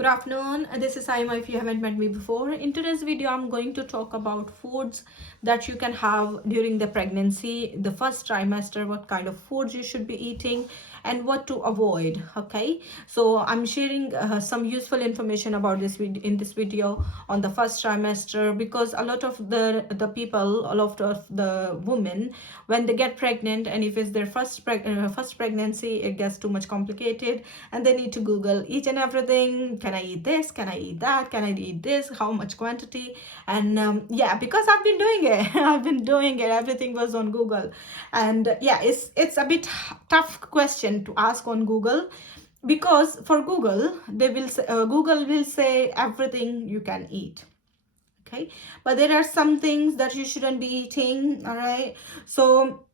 Good afternoon. This is Saima. If you haven't met me before, in today's video, I'm going to talk about foods that you can have during the pregnancy, the first trimester, what kind of foods you should be eating, and what to avoid. Okay, so I'm sharing some useful information about this in this video on the first trimester, because a lot of the people, a lot of the women, when they get pregnant, and if it's their first pregnancy, it gets too much complicated, and they need to Google each and everything. Can I eat this? Can I eat that? Can I eat this? How much quantity? And yeah, because I've been doing it. I've been doing it. Everything was on Google, and yeah, it's a bit tough question to ask on Google, because for Google they will say, Google will say everything you can eat. Okay, but there are some things that you shouldn't be eating. All right, so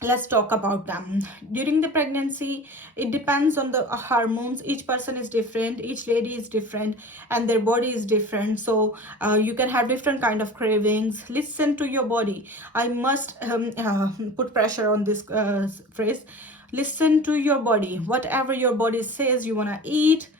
let's talk about them. During the pregnancy, it depends on the hormones. Each person is different, each lady is different, and their body is different. So you can have different kind of cravings. Listen to your body. I must put pressure on this phrase. Listen to your body. Whatever your body says you want to eat,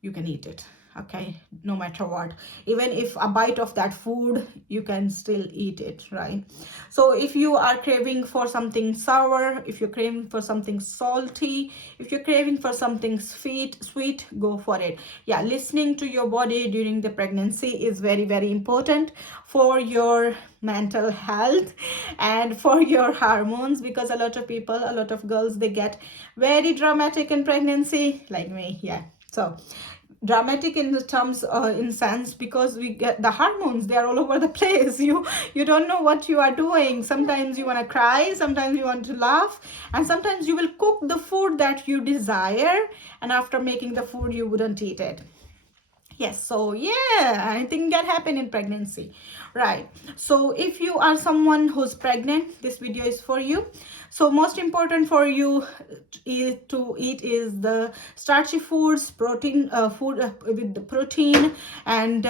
you can eat it. Okay, no matter what, even if a bite of that food, you can still eat it, right? So if you are craving for something sour, if you're craving for something salty, if you're craving for something sweet, go for it. Yeah, listening to your body during the pregnancy is very, very important for your mental health and for your hormones, because a lot of people, a lot of girls, they get very dramatic in pregnancy, like me. Yeah, so dramatic in the terms in sense, because we get the hormones, they are all over the place. You don't know what you are doing. Sometimes you want to cry, sometimes you want to laugh, and sometimes you will cook the food that you desire, and after making the food you wouldn't eat it. Yes, so yeah, I think that happened in pregnancy, right? So if you are someone who's pregnant, this video is for you. So most important for you to eat is the starchy foods, protein food with the protein, and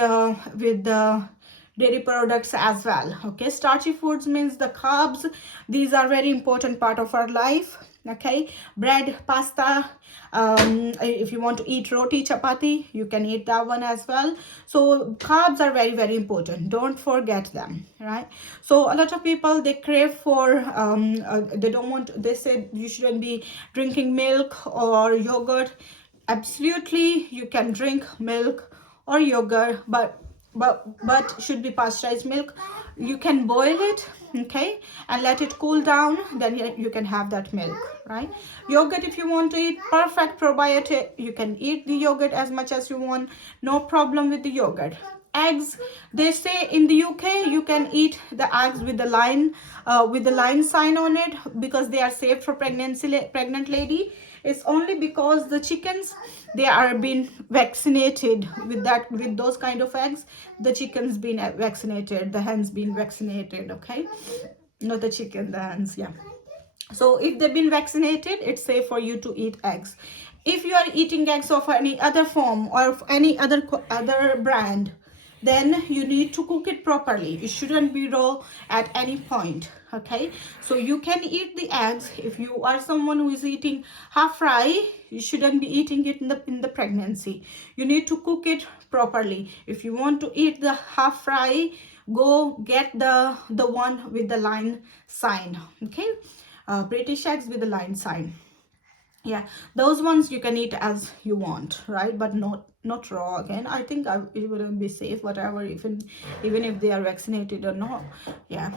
with the dairy products as well. Okay, starchy foods means the carbs. These are very important part of our life. Okay, bread, pasta, if you want to eat roti, chapati, you can eat that one as well. So carbs are very, very important. Don't forget them, right? So a lot of people, they crave for they don't want, they said you shouldn't be drinking milk or yogurt. Absolutely, you can drink milk or yogurt, but should be pasteurized milk. You can boil it, okay, and let it cool down, then you can have that milk, right? Yogurt, if you want to eat, perfect probiotic, you can eat the yogurt as much as you want, no problem with the yogurt. Eggs, they say in the UK you can eat the eggs with the line sign on it, because they are safe for pregnant lady. It's only because the chickens, they are being vaccinated with those kind of eggs. The chickens been vaccinated, the hens been vaccinated. Okay, not the chicken, the hens. Yeah, so if they've been vaccinated, it's safe for you to eat eggs. If you are eating eggs of any other form or of any other brand, then you need to cook it properly. It shouldn't be raw at any point. Okay, so you can eat the eggs. If you are someone who is eating half fry, you shouldn't be eating it in the pregnancy. You need to cook it properly. If you want to eat the half fry, go get the one with the line sign. Okay, British eggs with the line sign. Yeah, those ones you can eat as you want, right? But not raw. Again, I think it wouldn't be safe, whatever, even if they are vaccinated or not. Yeah,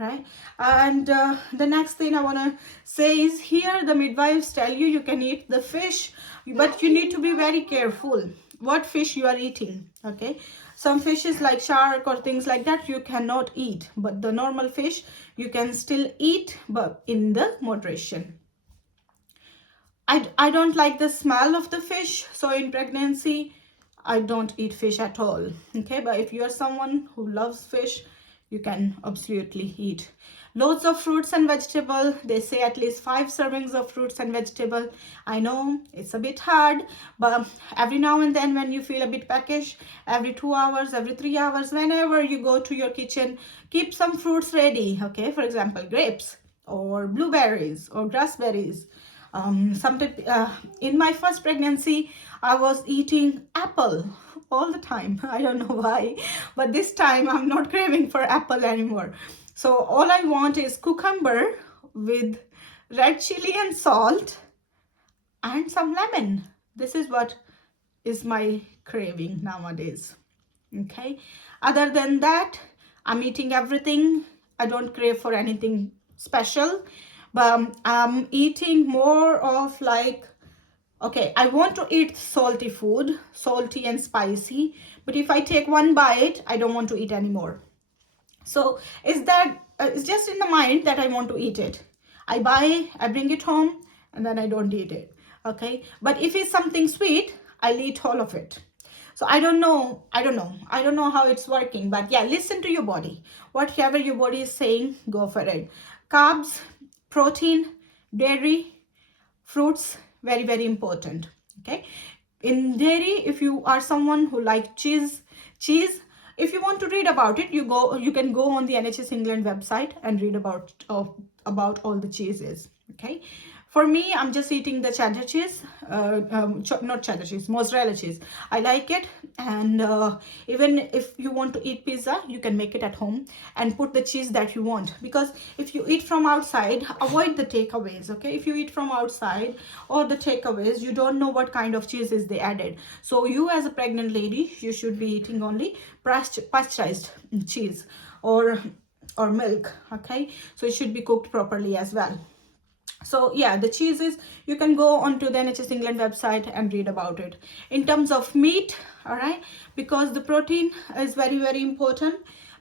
right. And the next thing I want to say is, here the midwives tell you can eat the fish, but you need to be very careful what fish you are eating. Okay, some fishes like shark or things like that you cannot eat, but the normal fish you can still eat, but in the moderation. I don't like the smell of the fish, so in pregnancy I don't eat fish at all. Okay, but if you are someone who loves fish, you can absolutely eat loads of fruits and vegetable. They say at least 5 servings of fruits and vegetable. I know it's a bit hard, but every now and then when you feel a bit peckish, every 2 hours, every 3 hours, whenever you go to your kitchen, keep some fruits ready. Okay, for example, grapes or blueberries or raspberries, Sometimes in my first pregnancy, I was eating apple all the time. I don't know why, but this time I'm not craving for apple anymore. So all I want is cucumber with red chili and salt and some lemon. This is what is my craving nowadays. Okay, other than that, I'm eating everything. I don't crave for anything special, but I'm eating more of like, okay, I want to eat salty food, salty and spicy, but if I take one bite, I don't want to eat anymore. So is that it's just in the mind that I want to eat it. I bring it home, and then I don't eat it. Okay, but if it's something sweet, I'll eat all of it. So I don't know how it's working, but yeah, listen to your body. Whatever your body is saying, go for it. Carbs, protein, dairy, fruits, very very important. Okay, in dairy, if you are someone who like cheese, if you want to read about it, you can go on the NHS England website and read about all the cheeses. Okay, for me, I'm just eating the cheddar cheese, not cheddar cheese, mozzarella cheese. I like it. And even if you want to eat pizza, you can make it at home and put the cheese that you want. Because if you eat from outside, avoid the takeaways. Okay, if you eat from outside or the takeaways, you don't know what kind of cheeses they added. So you, as a pregnant lady, you should be eating only pasteurized cheese or milk. Okay, so it should be cooked properly as well. So yeah, the cheeses, you can go onto the NHS England website and read about it. In terms of meat, all right, because the protein is very very important.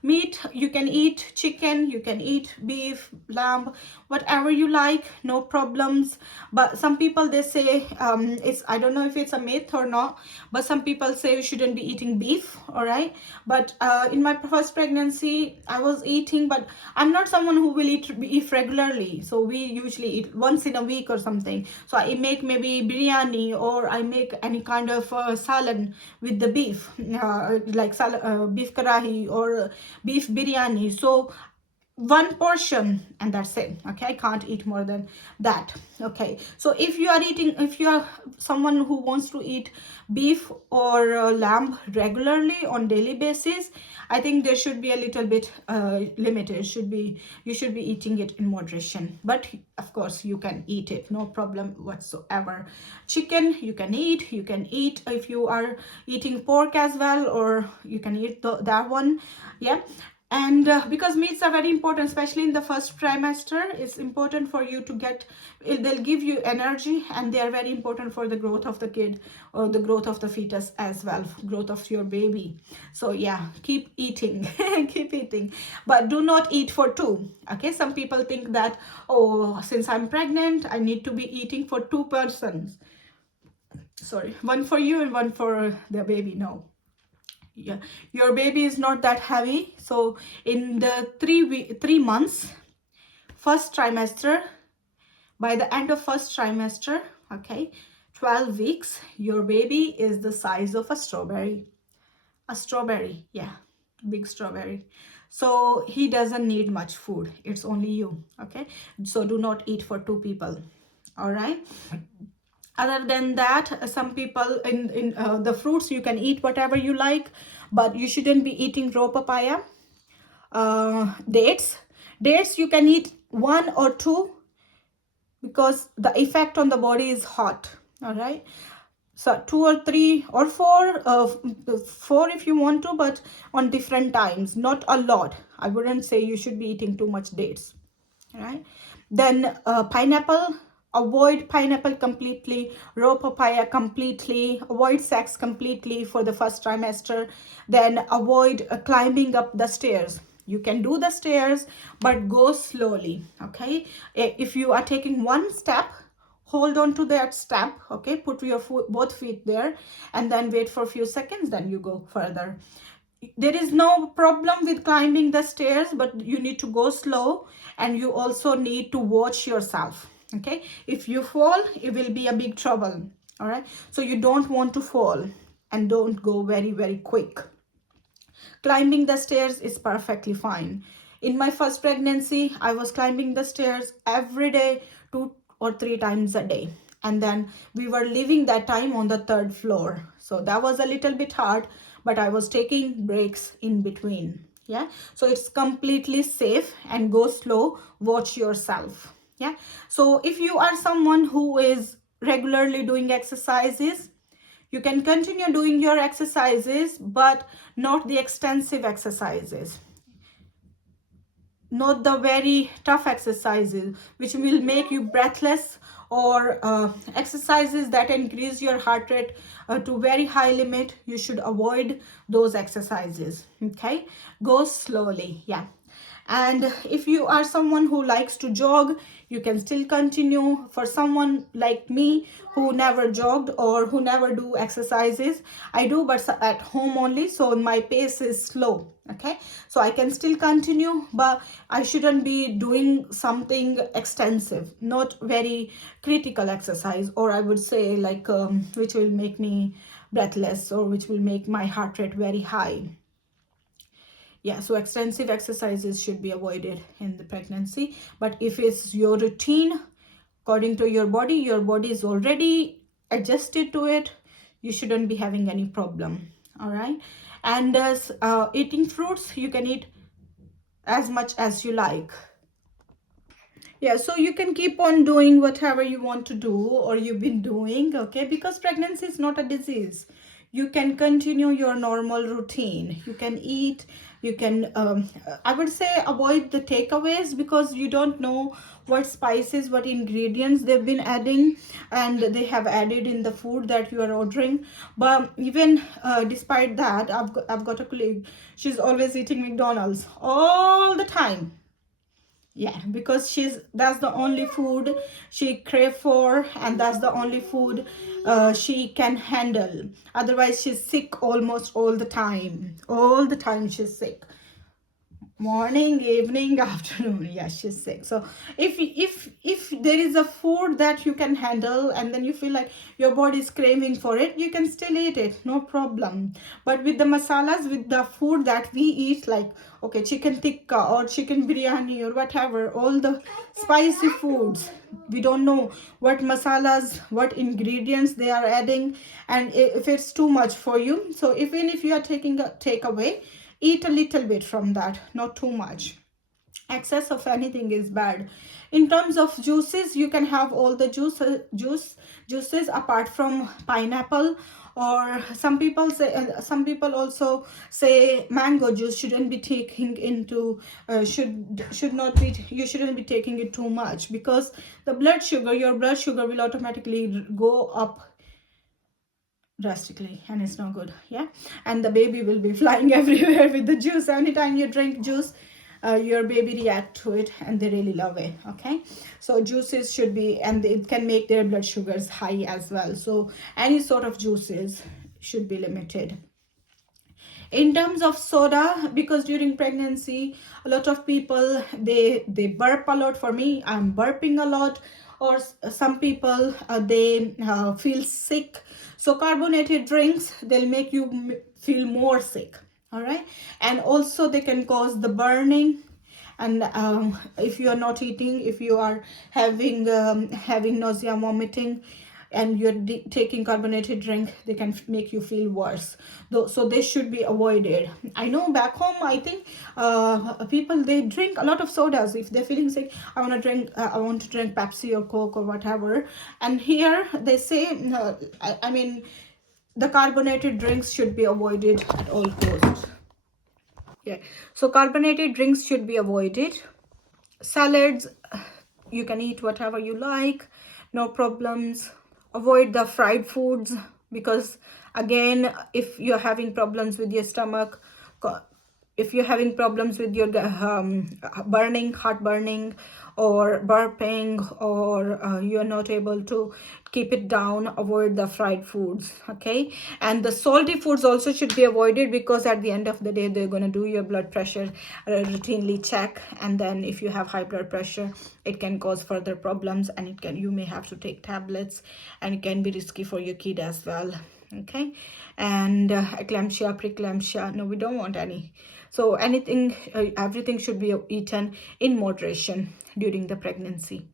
Meat, you can eat chicken, you can eat beef, lamb, whatever you like, no problems. But some people, they say, it's, I don't know if it's a myth or not, but some people say you shouldn't be eating beef. All right, but in my first pregnancy, I was eating, but I'm not someone who will eat beef regularly. So we usually eat once in a week or something. So I make maybe biryani, or I make any kind of salad with the beef, like beef karahi or beef biryani. So one portion, and that's it. Okay, I can't eat more than that. Okay, so if you are someone who wants to eat beef or lamb regularly on daily basis, I think there should be a little bit limited. You should be eating it in moderation, but of course you can eat it, no problem whatsoever. Chicken, you can eat if you are eating pork as well, or you can eat that one. Yeah. And because meats are very important, especially in the first trimester, it's important for you to get, they'll give you energy, and they are very important for the growth of the kid, or the growth of the fetus as well, growth of your baby. So yeah, keep eating, keep eating, but do not eat for two. Okay, some people think that, oh, since I'm pregnant, I need to be eating for two persons. Sorry, one for you and one for the baby. No. Yeah, your baby is not that heavy. So in the 3 months, first trimester, by the end of first trimester, okay, 12 weeks, your baby is the size of a strawberry. A strawberry, yeah, big strawberry. So he doesn't need much food, it's only you. Okay, so do not eat for two people. All right, other than that, some people, in the fruits, you can eat whatever you like, but you shouldn't be eating raw papaya. Dates you can eat one or two, because the effect on the body is hot. All right, so two or three or four, four if you want to, but on different times, not a lot. I wouldn't say you should be eating too much dates. Right, then pineapple, avoid pineapple completely, raw papaya completely, avoid sex completely for the first trimester. Then avoid climbing up the stairs. You can do the stairs, but go slowly. Okay, if you are taking one step, hold on to that step. Okay, put your both feet there, and then wait for a few seconds, then you go further. There is no problem with climbing the stairs, but you need to go slow, and you also need to watch yourself. Okay, if you fall, it will be a big trouble. All right, so you don't want to fall, and don't go very very quick. Climbing the stairs is perfectly fine. In my first pregnancy, I was climbing the stairs every day, or 3 times a day. And then we were living that time on the 3rd floor, so that was a little bit hard, but I was taking breaks in between. Yeah, so it's completely safe, and go slow, watch yourself. Yeah, so if you are someone who is regularly doing exercises, you can continue doing your exercises, but not the extensive exercises, not the very tough exercises which will make you breathless, or exercises that increase your heart rate to very high limit. You should avoid those exercises. Okay, go slowly. Yeah, and if you are someone who likes to jog, you can still continue. For someone like me who never jogged or who never do exercises, I do, but at home only, so my pace is slow. Okay, so I can still continue, but I shouldn't be doing something extensive, not very critical exercise, or I would say like which will make me breathless, or which will make my heart rate very high. Yeah, so extensive exercises should be avoided in the pregnancy. But if it's your routine according to your body is already adjusted to it, you shouldn't be having any problem. All right, and as eating fruits, you can eat as much as you like. Yeah, so you can keep on doing whatever you want to do or you've been doing. Okay, because pregnancy is not a disease. You can continue your normal routine. You can eat, you can I would say avoid the takeaways, because you don't know what spices, what ingredients they've been adding, and they have added in the food that you are ordering. But even despite that, I've got a colleague, she's always eating McDonald's all the time. Yeah, because that's the only food she crave for, and that's the only food she can handle. Otherwise she's sick almost all the time. All the time she's sick, morning, evening, afternoon. Yeah, she's sick. So if there is a food that you can handle, and then you feel like your body is craving for it, you can still eat it, no problem. But with the masalas, with the food that we eat, like okay, chicken tikka or chicken biryani or whatever, all the spicy foods, we don't know what masalas, what ingredients they are adding, and if it's too much for you. So even if you are taking a takeaway, eat a little bit from that, not too much. Excess of anything is bad. In terms of juices, you can have all the juices apart from pineapple, or some people say, some people also say mango juice shouldn't be taking into should not be, you shouldn't be taking it too much, because the blood sugar, your blood sugar will automatically go up drastically, and it's not good. Yeah, and the baby will be flying everywhere with the juice. Anytime you drink juice, your baby react to it, and they really love it. Okay, so juices should be, and it can make their blood sugars high as well, so any sort of juices should be limited. In terms of soda, because during pregnancy a lot of people, they burp a lot. For me, I'm burping a lot. Or some people they feel sick, so carbonated drinks, they'll make you feel more sick. All right, and also they can cause the burning. And if you are not eating, if you are having nausea, vomiting, and you're taking carbonated drink, they can make you feel worse. Though, so they should be avoided. I know back home, I think people, they drink a lot of sodas. If they're feeling sick, I want to drink Pepsi or Coke or whatever. And here they say I mean, the carbonated drinks should be avoided at all costs. Yeah, so carbonated drinks should be avoided. Salads, you can eat whatever you like, no problems. Avoid the fried foods, because again, if you're having problems with your stomach, if you're having problems with your burning, heart burning, or burping, or you're not able to keep it down, avoid the fried foods. Okay, and the salty foods also should be avoided, because at the end of the day, they're going to do your blood pressure routinely check, and then if you have high blood pressure, it can cause further problems, and you may have to take tablets, and it can be risky for your kid as well. Okay, and eclampsia, preeclampsia, no, we don't want any. So anything, everything should be eaten in moderation during the pregnancy.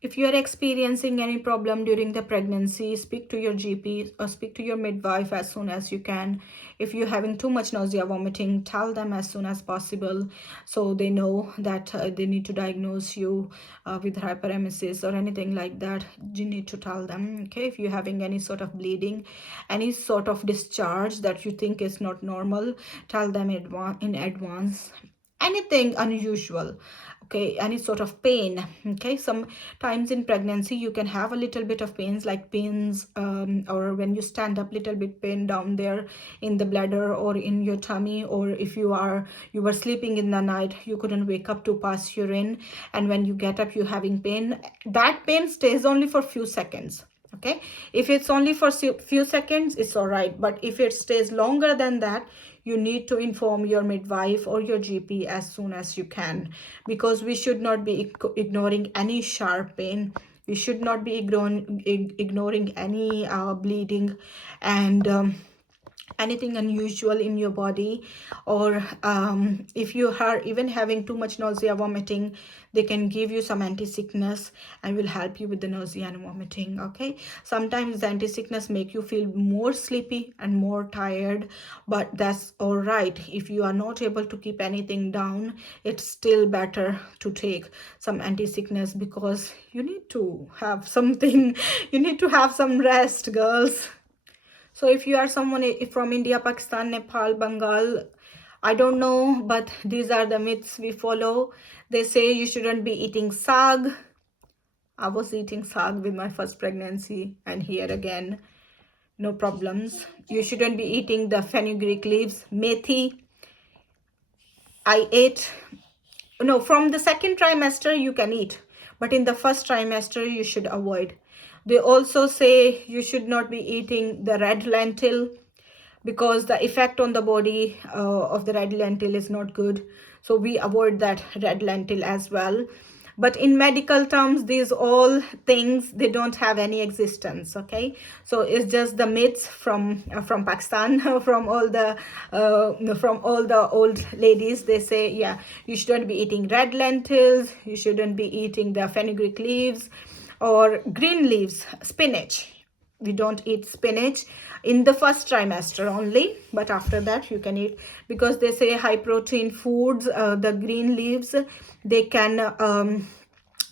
If you are experiencing any problem during the pregnancy, speak to your GP or speak to your midwife as soon as you can. If you're having too much nausea, vomiting, tell them as soon as possible so they know that they need to diagnose you with hyperemesis or anything like that. You need to tell them, okay? If you're having any sort of bleeding, any sort of discharge that you think is not normal, tell them in advance. Anything unusual, okay, any sort of pain, okay. Sometimes in pregnancy you can have a little bit of pains, like pains or when you stand up, little bit pain down there in the bladder or in your tummy, or if you were sleeping in the night, you couldn't wake up to pass urine, and when you get up you're having pain. That pain stays only for few seconds, okay. If it's only for few seconds, it's all right, but if it stays longer than that, you need to inform your midwife or your GP as soon as you can, because we should not be ignoring any sharp pain. We should not be ignoring any bleeding and anything unusual in your body, or if you are even having too much nausea, vomiting, they can give you some anti-sickness and will help you with the nausea and vomiting, okay. Sometimes the anti-sickness make you feel more sleepy and more tired, but that's all right. If you are not able to keep anything down, it's still better to take some anti-sickness, because you need to have something. You need to have some rest, girls. So if you are someone from India, Pakistan, Nepal, Bengal, I don't know, but these are the myths we follow. They say you shouldn't be eating sag. I was eating sag with my first pregnancy, and here again, no problems. You shouldn't be eating the fenugreek leaves, methi. I ate, no, from the second trimester you can eat, but in the first trimester you should avoid. They also say you should not be eating the red lentil, because the effect on the body of the red lentil is not good. So we avoid that red lentil as well. But in medical terms, these all things, they don't have any existence, okay. So it's just the myths from Pakistan, from all the old ladies. They say, yeah, you shouldn't be eating red lentils, you shouldn't be eating the fenugreek leaves or green leaves, spinach. We don't eat spinach in the first trimester only, but after that you can eat, because they say high protein foods, the green leaves, they can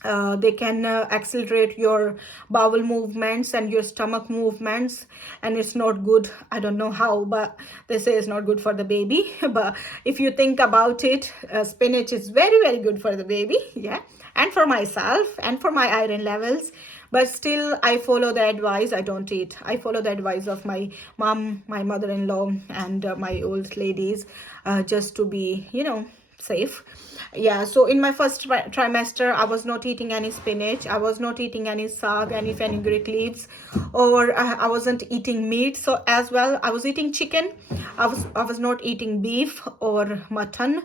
accelerate your bowel movements and your stomach movements, and it's not good. I don't know how, but they say it's not good for the baby. But if you think about it, spinach is very, very good for the baby, yeah, and for myself and for my iron levels. But still, I follow the advice. I don't eat. I follow the advice of my mom, my mother-in-law, and my old ladies, just to be, safe. Yeah, so in my first trimester, I was not eating any spinach, I was not eating any sag, any fenugreek leaves, or I wasn't eating meat. So as well, I was eating chicken. I was not eating beef or mutton,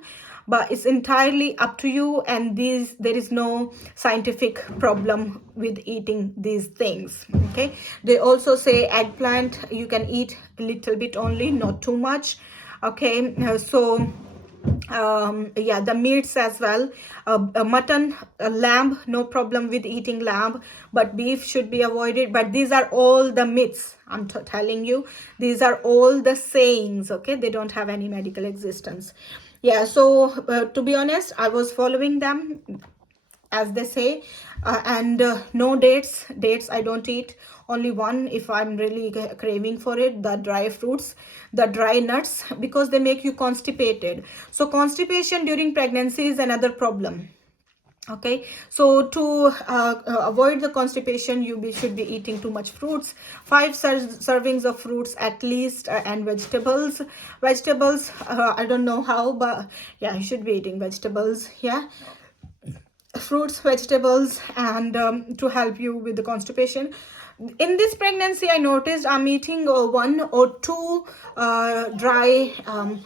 but it's entirely up to you, and there is no scientific problem with eating these things, okay. They also say eggplant you can eat a little bit only, not too much, okay. So yeah, the meats as well, mutton, lamb, no problem with eating lamb, but beef should be avoided. But these are all the myths, I'm telling you. These are all the sayings, okay. They don't have any medical existence. Yeah, so to be honest, I was following them as they say, and no dates I don't eat. Only one, if I'm really craving for it, the dry fruits, the dry nuts, because they make you constipated. So constipation during pregnancy is another problem, okay. So to avoid the constipation, you should be eating too much fruits, 5 servings of fruits at least, and vegetables. I don't know how, but yeah, you should be eating vegetables, yeah, fruits, vegetables, and to help you with the constipation. In this pregnancy, I noticed I'm eating 1 or 2 dry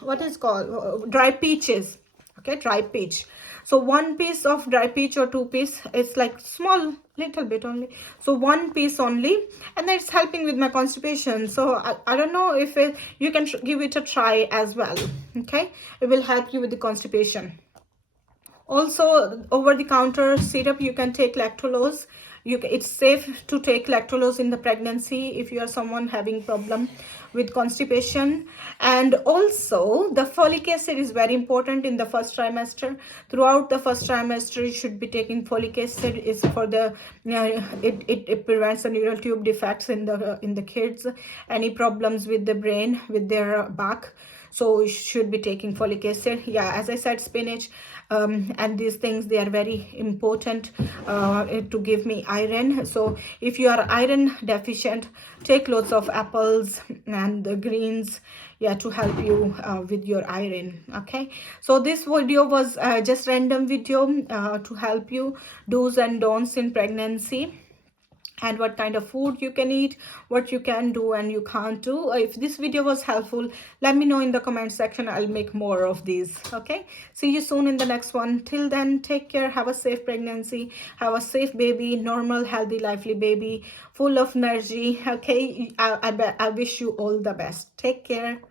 what is called dry peaches, okay, dry peach. So 1 piece of dry peach or 2 piece, it's like small little bit only, so 1 piece only, and it's helping with my constipation. So I don't know if you can give it a try as well, okay. It will help you with the constipation. Also, over the counter syrup, you can take lactulose, it's safe to take lactulose in the pregnancy if you are someone having problem with constipation. And also the folic acid is very important in the first trimester. Throughout the first trimester you should be taking folic acid. Is for the it prevents the neural tube defects in the kids, any problems with the brain, with their back. So you should be taking folic acid. Yeah, as I said, spinach and these things, they are very important to give me iron. So if you are iron deficient, take lots of apples and the greens, yeah, to help you with your iron. Okay, so this video was just random video to help you do's and don'ts in pregnancy, and what kind of food you can eat, what you can do and you can't do. If this video was helpful, let me know in the comment section. I'll make more of these. Okay, see you soon in the next one. Till then, take care, have a safe pregnancy, have a safe baby, normal healthy lively baby, full of energy. Okay, I wish you all the best. Take care.